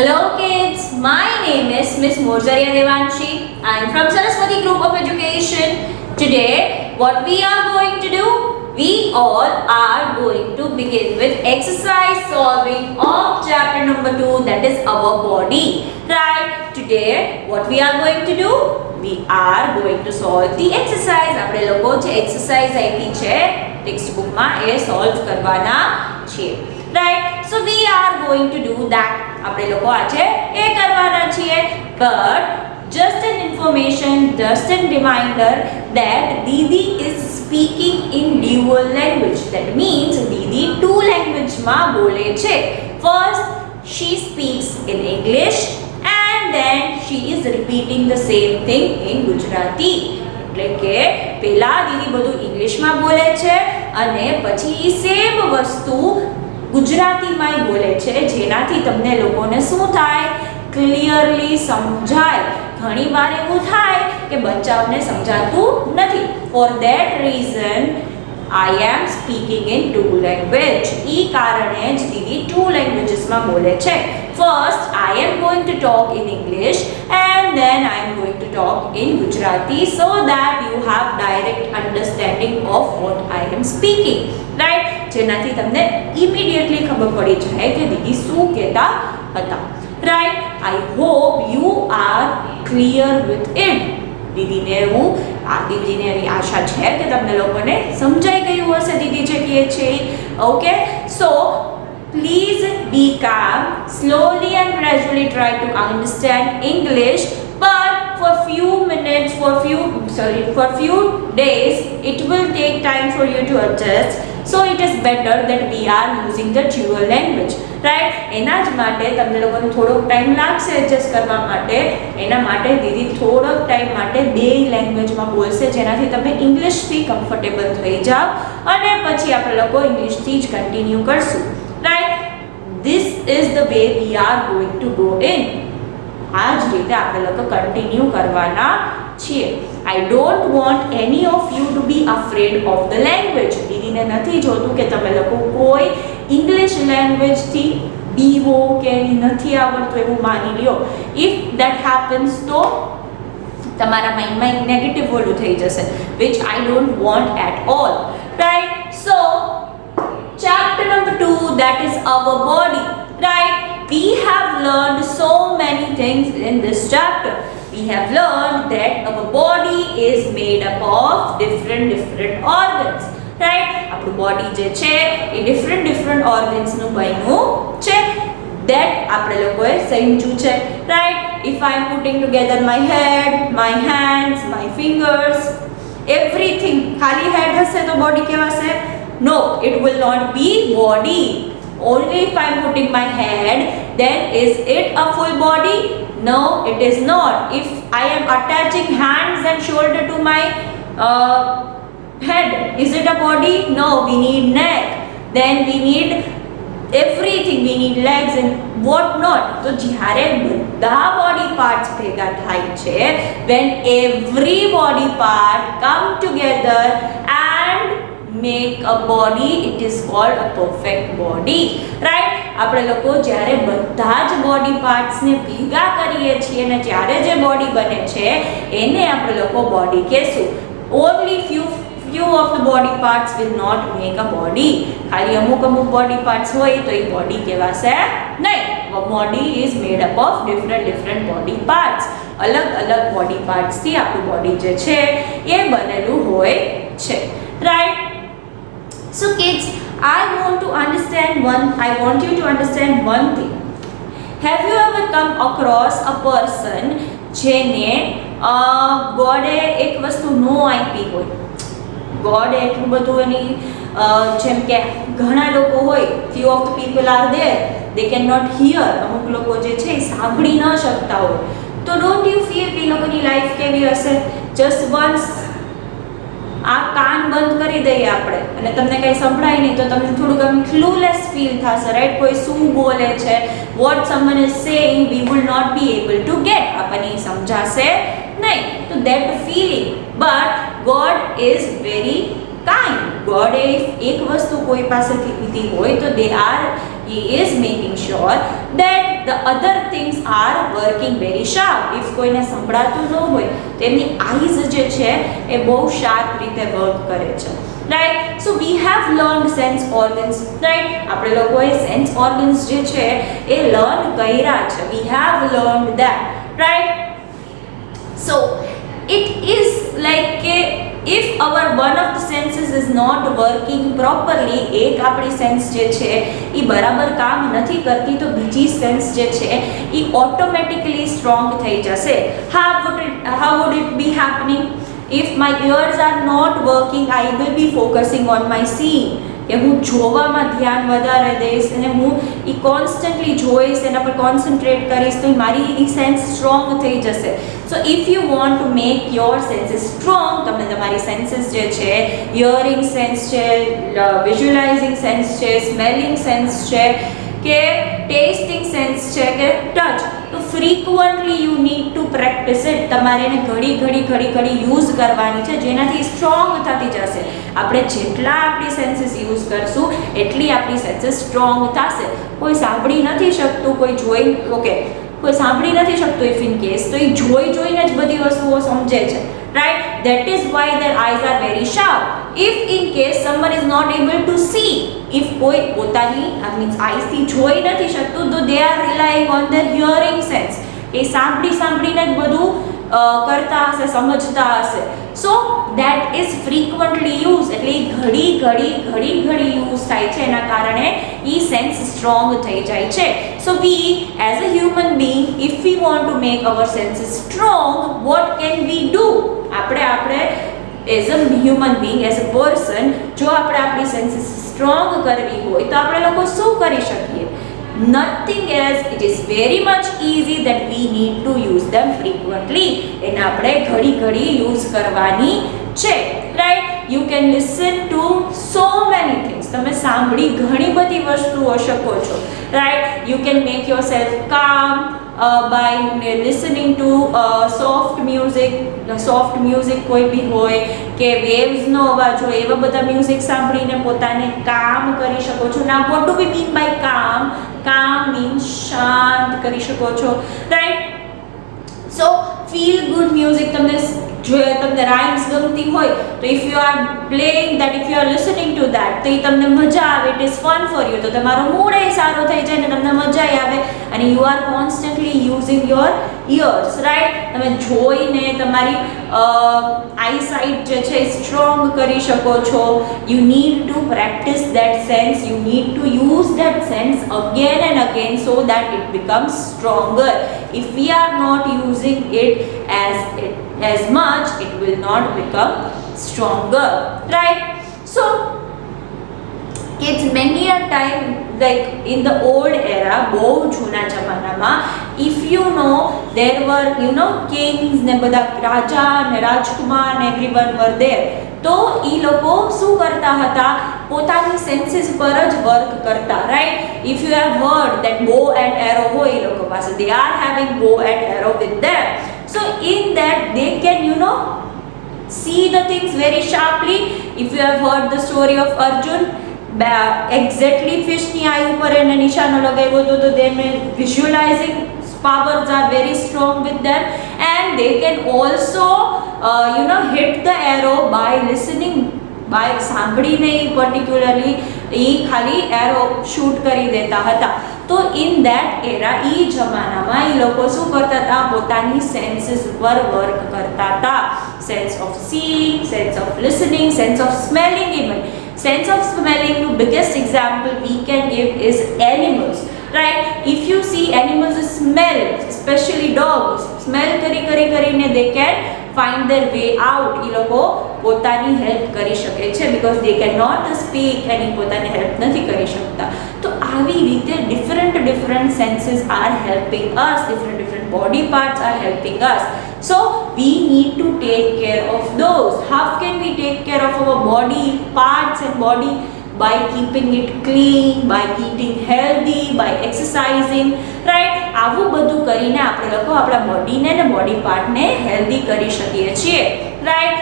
Hello kids, my name is Miss Mojaria Devanshi. I am from Saraswati Group of Education. Today, what we are going to do? We all are going to begin with exercise solving of chapter number 2, that is our body. Right? Today, what we are going to do? We are going to solve the exercise. આપણે લોકો જે exercise આપી છે ટેક્સ્ટ બુકમાં એ સોલ્વ કરવાના છે. Right? So we are going to do that. આપણે લોકો આજે એ કરવાના છીએ. But just an information, just a reminder that Didi is speaking in dual language. That means Didi two language માં બોલે છે. First, she speaks in English and then she is repeating the same thing in Gujarati. એટલે કે પહેલા દીદી બધું ઇંગ્લિશમાં બોલે છે અને પછી એ સેમ વસ્તુ ગુજરાતીમાં બોલે છે, જેનાથી તમને લોકોને શું થાય? ક્લિયરલી સમજાય. ઘણીવાર એવું થાય કે બચ્ચાઓને સમજાતું નથી. For that reason I am speaking in two language. એ કારણે જ દીદી two languagesમાં બોલે છે. First, I am going to talk in English and then I am going to talk in Gujarati so that you have direct understanding of what I am speaking. Right? જેનાથી તમને immediately ખબર પડી જાય કે દીદી શું કહેતા હતા. Right? I hope you are clear with it. દીદીને એવી આશા છે કે તમને લોકોને સમજાઈ ગયું હશે દીદી જે કહે છે. Okay, so please be calm, slowly and gradually try to understand English, but for few minutes, for few days it will take time for you to adjust. So it is better that we are using the dual language. Right? એના જ માટે તમને લોકોને થોડોક ટાઈમ લાગશે એડજસ્ટ કરવા માટે. એના માટે દીદી થોડોક ટાઈમ માટે બે લેંગ્વેજમાં બોલશે, જેનાથી તમે ઇંગ્લિશથી કમ્ફર્ટેબલ થઈ જાઓ અને પછી આપણે લોકો ઇંગ્લિશથી જ કન્ટિન્યુ કરશું. Right? This is the way we are going to go in. આ જ રીતે આપણે લોકો કન્ટિન્યુ કરવાના છીએ. I don't want any of you to be afraid of the language. દીદીને નથી જોતું કે તમે લોકો કોઈ ઇંગ્લિશ લેંગ્વેજથી બીવો કે નથી આવડતું એવું માની લ્યો. ઇફ ધેટ હેપન્સ તો તમારા માઇન્ડમાં એક નેગેટિવ ઓલું થઈ જશે, which I don't want at all. Right? So chapter number 2, that is our body. Right? We have learned so many things in this chapter. We have learned that our body is made up of different organs. Right? આપણું બોડી જે છે એ different organs નું બન્યું છે. that આપણે લોકોએ સમજ્યું છે. Right? If I am putting together my head, my hands, my fingers, everything, ખાલી head હશે તો body કહેવાશે? No, it will not be body. Only if I am putting my head, then is it a full body? No, it is not. If I am attaching hands and shoulder to my head, is it a body? No, we need neck. Then we need everything. We need legs and what not. So જ્યારે બધા body parts ભેગા થાય છે, when every body part come together and make a body, it is called a perfect body. Right? આપણે લોકો જ્યારે બધા જ બોડી પાર્ટ્સને ભેગા કરીએ છીએ અને જ્યારે જે બોડી બને છે એને આપણે લોકો બોડી કહેશું. Only few of the body parts will not make a body. ખાલી અમુક બોડી પાર્ટ્સ હોય તો એ બોડી કહેવાશે નહીં. Body is made up of different body parts. અલગ બોડી પાર્ટ્સથી આપણું બોડી જે છે એ બનેલું હોય છે. Right? So kids, I want you to understand one thing. Have you ever come across a person જેને ગોડે એક વસ્તુ નો આપી હોય? ગોડે એટલું બધું એની જેમ કે ઘણા લોકો હોય, few of the people are there, they cannot hear. અમુક લોકો જે છે એ સાંભળી ન શકતા હોય. તો don't you feel કે એ લોકોની લાઈફ કેવી હશે? just once આ કાન બંધ કરી દઈએ આપણે અને તમને કંઈ સંભળાય નહીં તો તમને થોડુંક આમ ક્લુલેસ ફીલ થશે. રાઈટ? કોઈ શું બોલે છે, what someone is saying, we will not be able to get. આપણને સમજાશે નહીં. તો that feeling. But God is very kind. ગોડે એક વસ્તુ કોઈ પાસેથી લીધી હોય તો they are he is making sure that the other things are working very sharp. If કોઈને સંભળાતું ન હોય તો એમની આઈઝ જે છે એ બહુ શાર્પ રીતે વર્ક કરે છે, રાઈટ. સો we have learn sense organs, right. આપણે લોકોએ સેન્સ ઓર્ગન્સ જે છે એ લર્ન કર્યા છે. We have learn that, right. So it is like કે if our one of the senses is not working properly, એક આપણી સેન્સ જે છે એ બરાબર કામ નથી કરતી તો બીજી સેન્સ જે છે એ ઓટોમેટિકલી સ્ટ્રોંગ થઈ જશે. how would it be happening? If my ears are not working, I will be focusing on my seeing, કે હું જોવામાં ધ્યાન વધારે દઈશ અને હું એ કોન્સ્ટન્ટલી જોઈશ, એના પર કોન્સન્ટ્રેટ કરીશ તો મારી એ સેન્સ સ્ટ્રોંગ થઈ જશે. સો if you want to make your senses strong, તમે તમારી સેન્સીસ જે છે, હિયરિંગ સેન્સ છે, વિઝ્યુલાઇઝિંગ સેન્સ છે, સ્મેલિંગ સેન્સ છે, કે ટેસ્ટિંગ સેન્સ છે, કે ટચ, તો frequently you need to practice it. તમારે એને ઘડી યુઝ કરવાની છે, જેનાથી સ્ટ્રોંગ થતી જશે. આપણે જેટલા આપણી સેન્સીસ યુઝ કરશું એટલી આપણી સેન્સીસ સ્ટ્રોંગ થશે. કોઈ સાંભળી નથી શકતું, કોઈ જોઈ, ઓકે, કોઈ સાંભળી નથી શકતું ઇફ ઇન કેસ, તો એ જોઈને જ બધી વસ્તુઓ સમજે છે, right. That is why their eyes are very sharp. If in case someone is not able to see, if કોઈ પોતાની મીન્સ આઈઝથી જોઈ નથી શકતું, તો they are relying on their hearing sense. એ સાંભળીને જ બધું કરતા હશે, સમજતા હશે. So that is frequently use, એટલે ઘડી યુઝ થાય છે, એના કારણે એ સેન્સ સ્ટ્રોંગ થઈ જાય છે. So we as a human being, if we want to make our senses strong, what can we do? આપણે as a human being, as a person, જો આપણે આપણી સેન્સીસ સ્ટ્રોંગ કરવી હોય તો આપણે લોકો શું કરી શકીએ? Nothing else. It is very much easy that we need to use them frequently. એને આપણે ઘડી યુઝ કરવાની છે, right. You can listen to so many things. તમે સાંભળી ઘણી બધી વસ્તુઓ શકો છો, right. You can make your self કામ by listening to soft music કોઈ બી હોય કે વેવ્સનો અવાજ હોય, એવા બધા મ્યુઝિક સાંભળીને પોતાને કામ કરી શકો છો. ના, what do we mean by calm? Calm means શાંત કરી શકો છો, રાઈટ. સો ફીલ ગુડ મ્યુઝિક, તમને રાઇમ્સ ગમતી હોય તો if you are playing that, if you R listening to that, તો એ તમને મજા આવે, it is fun for you, તો તમારો મૂડ એ સારો થઈ જાય ને તમને મજા આવે, અને you are constantly using your ears, right. તમે જોઈને તમારી આઈસાઇટ જે છે સ્ટ્રોંગ કરી શકો છો. You need to practice that sense, you need to use that sense again and again so that it becomes stronger. If we are not using it as much, it will not become stronger, right? So it's many a time, like in the old era, બહુ જૂના જમાનામાં, if you know, there were, you know, kings ને બધા રાજા ને રાજકુમાર ને everyone were there. તો એ લોકો શું કરતા હતા? પોતાની સેન્સીસ પર જ વર્ક કરતા, right. If you have heard that bow and arrow હોય એ લોકો પાસે, they are having bow and arrow with them. So in that they can, you know, see the things very sharply. If you have heard the story of Arjun, exactly ફિશની આઈ ઉપર એને નિશાનો લગાવ્યો હતો, તો they visualizing powers are very strong with them, and they can also you know, hit the arrow by listening, by સાંભળીને પર્ટિક્યુલરલી એ ખાલી arrow shoot કરી દેતા હતા. તો ઇન ધેટ એરા, એ જમાનામાં એ લોકો શું કરતા હતા? પોતાની સેન્સીસ ઉપર વર્ક કરતા હતા. Sense of seeing, sense of listening, sense of smelling. Even sense of smelling, the biggest example we can give is animals, right? If you see animals smell, especially dogs, smell કરીને they can find their way out. એ લોકો પોતાની હેલ્પ કરી શકે છે, because they cannot speak and પોતાની હેલ્પ નથી કરી શકતા. તો આવી રીતે different senses are helping us, different body parts are helping us. So we need to take care of those. How can we take care of our body parts and body? By keeping it clean, by eating healthy, by exercising, right? આવું બધું કરીને આપણે લોકો આપણા બોડીને ને બોડી પાર્ટને હેલ્ધી કરી શકીએ છીએ, રાઈટ.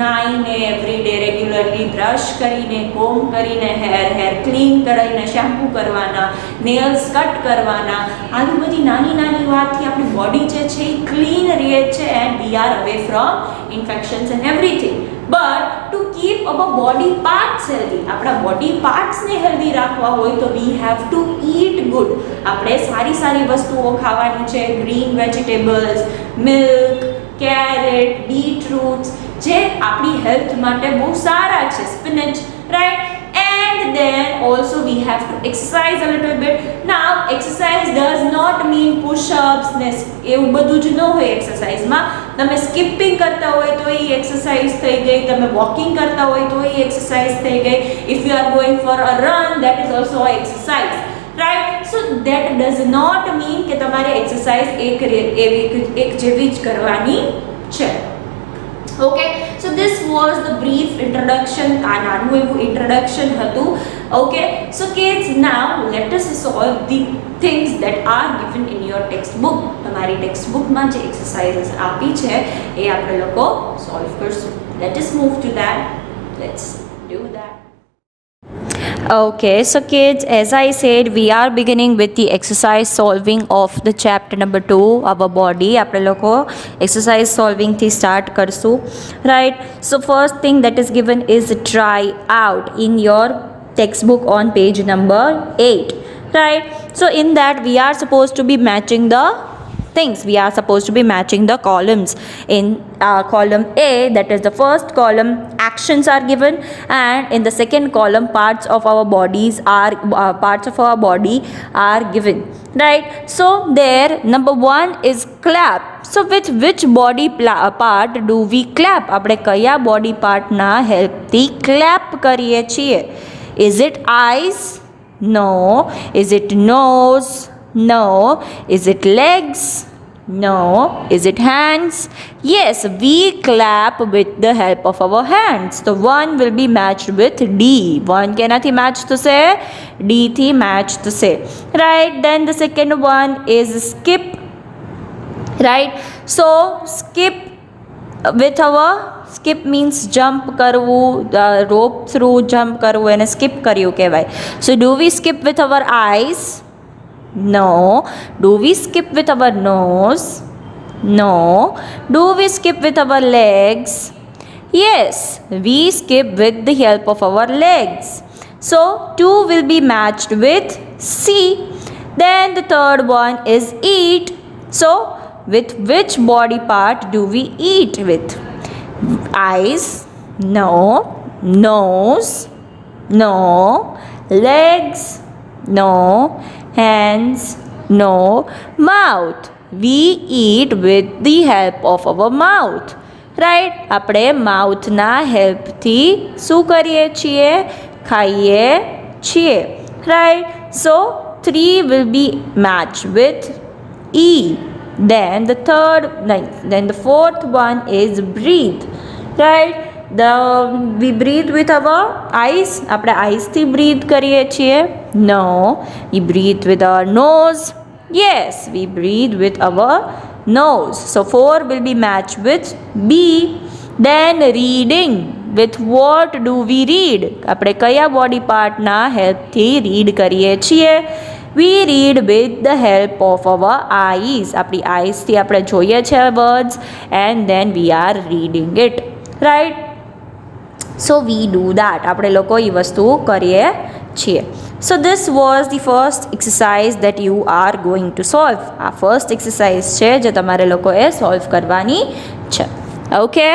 નાહીને એવરીડે રેગ્યુલરલી બ્રશ કરીને, કોમ કરીને, હેર ક્લીન કરીને, શેમ્પૂ કરવાના, નેલ્સ કટ કરવાના, આવી બધી નાની નાની વાતથી આપણી બોડી જે છે એ ક્લીન રહે છે and we are away from infections and everything. But to keep our body parts healthy, આપણા બોડી પાર્ટ્સને હેલ્ધી રાખવા હોય તો we have to eat good. આપણે સારી સારી વસ્તુઓ ખાવાની છે, green vegetables, milk, carrot, beetroots, જે આપણી હેલ્થ માટે બહુ સારા છે, spinach, right. And then also we have to exercise a little bit. Now exercise does not mean pushups ને એવું બધું જ ન હોય એક્સરસાઇઝમાં. તમે સ્કીપિંગ કરતા હોય તો એ એક્સરસાઇઝ થઈ ગઈ, તમે વોકિંગ કરતા હોય તો એ એક્સરસાઇઝ થઈ ગઈ, if you are going for a run that is also a exercise, right. So that does not mean કે તમારે એક્સરસાઇઝ એક જેવી જ કરવાની છે. Okay, so this was the brief introduction. આ નાનું એવું ઇન્ટ્રોડક્શન હતું. Okay, so kids now let us solve the things that are given in your text book. તમારી ટેક્સ્ટ બુકમાં જે એક્સરસાઇઝીસ આપી છે એ આપણે લોકો સોલ્વ કરશું. Let us move to that. Let's do that. Okay, so kids, as I said, we are beginning with the exercise solving of the chapter number 2, our body. આપણે લોકો exercise solving થી start કરશું, right? So first thing that is given is try out in your textbook on page number 8, right? So in that we are supposed to be matching the things. We are supposed to be matching the columns. In column A, that is the first column, actions are given, and in the second column parts of our bodies are given, right? So there number 1 is clap. So with which body part do we clap? આપણે કયા body part ના help થી clap કરીએ છીએ? Is it eyes? No. Is it nose? No. Is it legs? No. Is it hands? Yes, we clap with the help of our hands. So 1 will be matched with D. 1 કેનાથી match થશે? D થી match થશે, right? Then the second one is skip, right? So skip with our, skip means jump કરવું, rope through jump કરવું, એને skip કર્યું કહેવાય. So do we skip with our eyes? No. Do we skip with our nose? No. Do we skip with our legs? Yes, we skip with the help of our legs. So 2 will be matched with C. Then the third one is eat. So with which body part do we eat with? Eyes? No. Nose? No. Legs? No. Hands? No. Mouth? We eat with the help of our mouth, right? આપણે માઉથના હેલ્પથી શું કરીએ છીએ? ખાઈએ છીએ, right? So 3 will be matched with E. Then the fourth one is breathe, right? We breathe with our eyes. આપણે eyes થી breathe કરીએ છીએ? No. We breathe with our nose. Yes, we breathe with our nose. So 4 will be matched with B. Then reading. With what do we read? આપણે કયા body part ના help થી read કરીએ છીએ? We read with the help of our eyes. આપણી eyes થી આપણે જોઈએ છે words and then we are reading it, right? So we do that. આપણે લોકો એ વસ્તુ કરીએ છીએ. So this was the first exercise that you are going to solve. આ first exercise છે જે તમારે લોકોએ solve કરવાની છે. Okay?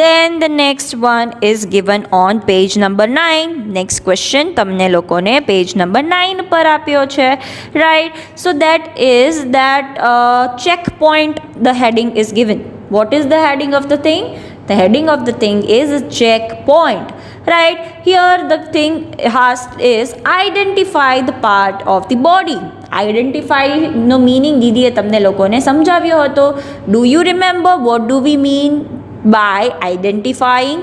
Then the next one is given on page number 9. Next question તમને લોકોને page number 9 પર આપ્યો છે, right? So that is that checkpoint, the heading is given. What is the heading of the thing? The heading of the thing is checkpoint, right? Here the thing is identify the part of the body. Identify no meaning દીદીએ તમને લોકોને સમજાવ્યો હતો. Do you remember what do we mean by identifying?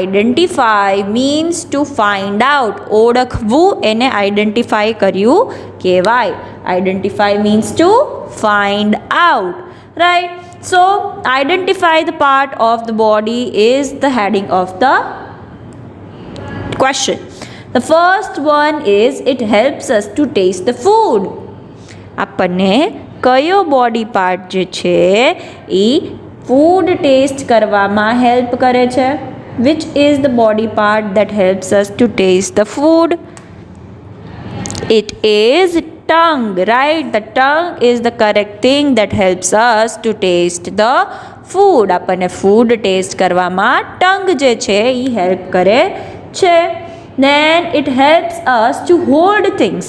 Identify means to find out. ઓળખવું એને identify કર્યું કહેવાય. Identify means to find out, right? So identify the part of the body is the heading of the question. The first one is it helps us to taste the food. આપણને કયો body part જે છે એ food test કરવામાં હેલ્પ કરે છે? Which is the body part that helps us to taste the food? It is tongue, right? The tongue is the correct thing that helps us to taste the food. આપણને food test કરવામાં ટંગ જે છે એ હેલ્પ કરે છે. Then it helps us to hold things.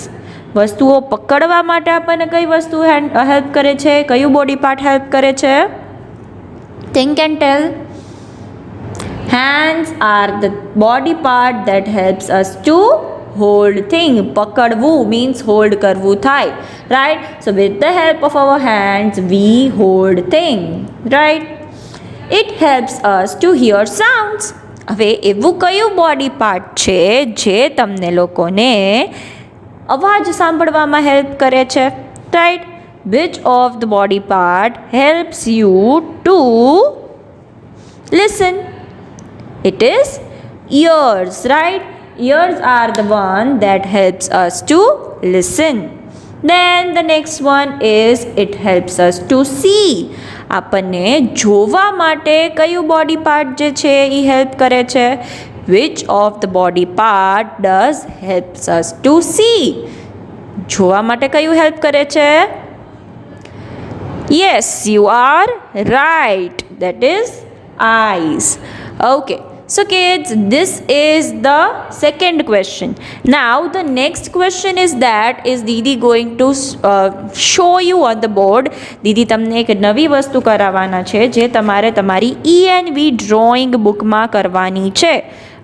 વસ્તુઓ પકડવા માટે આપણને કઈ વસ્તુ હેલ્પ કરે છે? કયું બોડી પાર્ટ હેલ્પ કરે છે? Think and tell. Hands are the body part that helps us to hold thing. પકડવું means hold કરવું થાય, right? So with the help of our hands we hold thing, right? It helps us to hear sounds. હવે એવું કયું body part છે જે તમને લોકોને અવાજ સાંભળવામાં હેલ્પ કરે છે, right? Which of the body part helps you to listen? It is ears, right? Ears are the one that helps us to listen. Then the next one is it helps us to see. આપણને જોવા માટે કયું body part જે છે એ હેલ્પ કરે છે? Which of the body part does helps us to see? જોવા માટે કયું હેલ્પ કરે છે? Yes, you are right. That is eyes. Okay. So kids, this is the second question. Now the next question is that is Didi going to show you on the board. Didi તમને એક નવી વસ્તુ કરાવવાના છે જે તમારે તમારી ENV drawing બુકમાં કરવાની છે.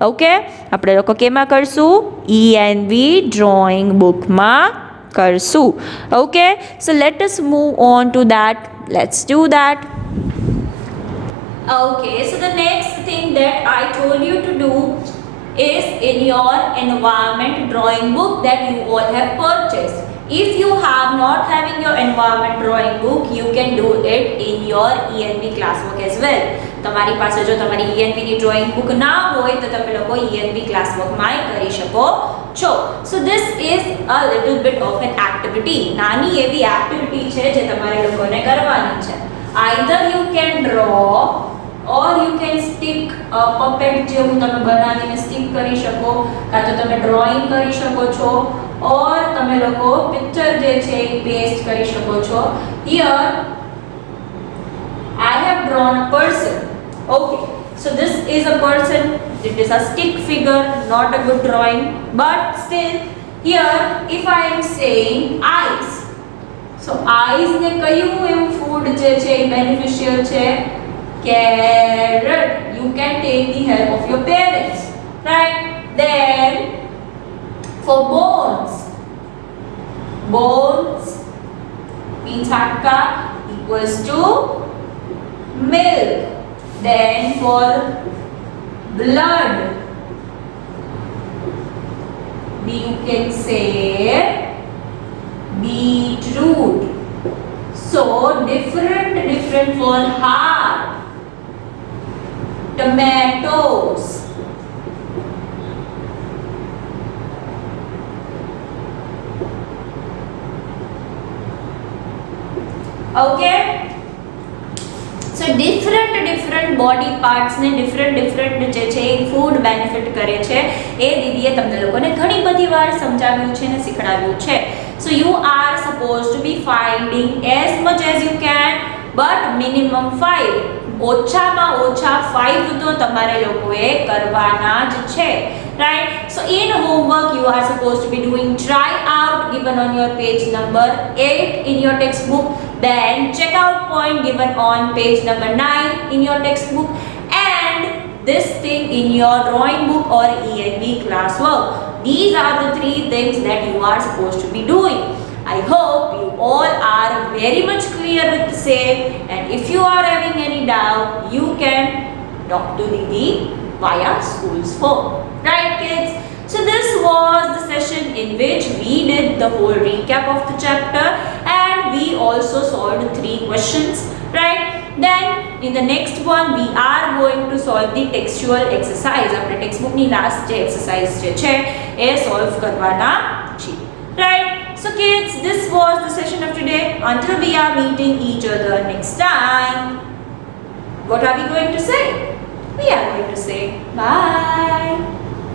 ઓકે, આપણે લોકો કેમાં કરશું? ENV ડ્રોઈંગ બુકમાં કરશું. Okay, so let us move on to that. Let's do that. Okay, so the next thing that I told you to do is in your environment drawing book that you all have purchased. If you have not having your environment drawing book, you can do it in your ENV classwork as well. તમારી પાસે જો તમારી ENV ની drawing book ના હોય તો તમે લોકો ENV classwork માં કરી શકો છો. So this is a little bit of an activity. નાની એવી activity છે જે તમારે લોકોને કરવાની છે. Either you can draw or you can stick a puppet જેવું તમે બનાવીને સ્ટિક કરી શકો, કાં તો તમે ડ્રોઈંગ કરી શકો છો, or તમે લોકો પિક્ચર જે છે એ પેસ્ટ કરી શકો છો. Here I have drawn a person. Okay, so this is a person. It is a stick figure, not a good drawing, but still here if I am saying eyes, so eyes ને કયું એવું ફૂડ જે છે એ બેનિફિશિયલ છે? Carrot. You can take the help of your parents, right? Then for bones, bones means hakka equals to milk. Then for blood, you can say beetroot. So different for heart. Tomatoes. Okay, so different body parts ને different જે છે એ food benefit કરે છે એ દીદીએ તમને લોકોને ઘણી બધી વાર સમજાવ્યું છે ને શીખડાવ્યું છે. So you are supposed to be finding as much as you can, but minimum 5. ઓછામાં ઓછા 5 તો તમારે લોકોએ કરવાના જ છે, right? So in homework you are supposed to be doing try out given on your page number 8 in your textbook, then check out point given on page number 9 in your textbook, and this thing in your drawing book or ENV classwork. These are the 3 things that you are supposed to be doing. I hope you all are very much clear with the same, and if you are having any doubt, you can talk to Didi via school's phone. Right, kids? So this was the session in which we did the whole recap of the chapter, and we also solved 3 questions. Then in the next one we are going to solve the textual exercise. આપણે ટેક્સ્ટ બુકની લાસ્ટ જે એક્સરસાઇઝ જે છે એ સોલ્વ કરવાના છીએ. Right? So kids, this was the session of today. Until we are meeting each other next time, what are we going to say? We are going to say bye.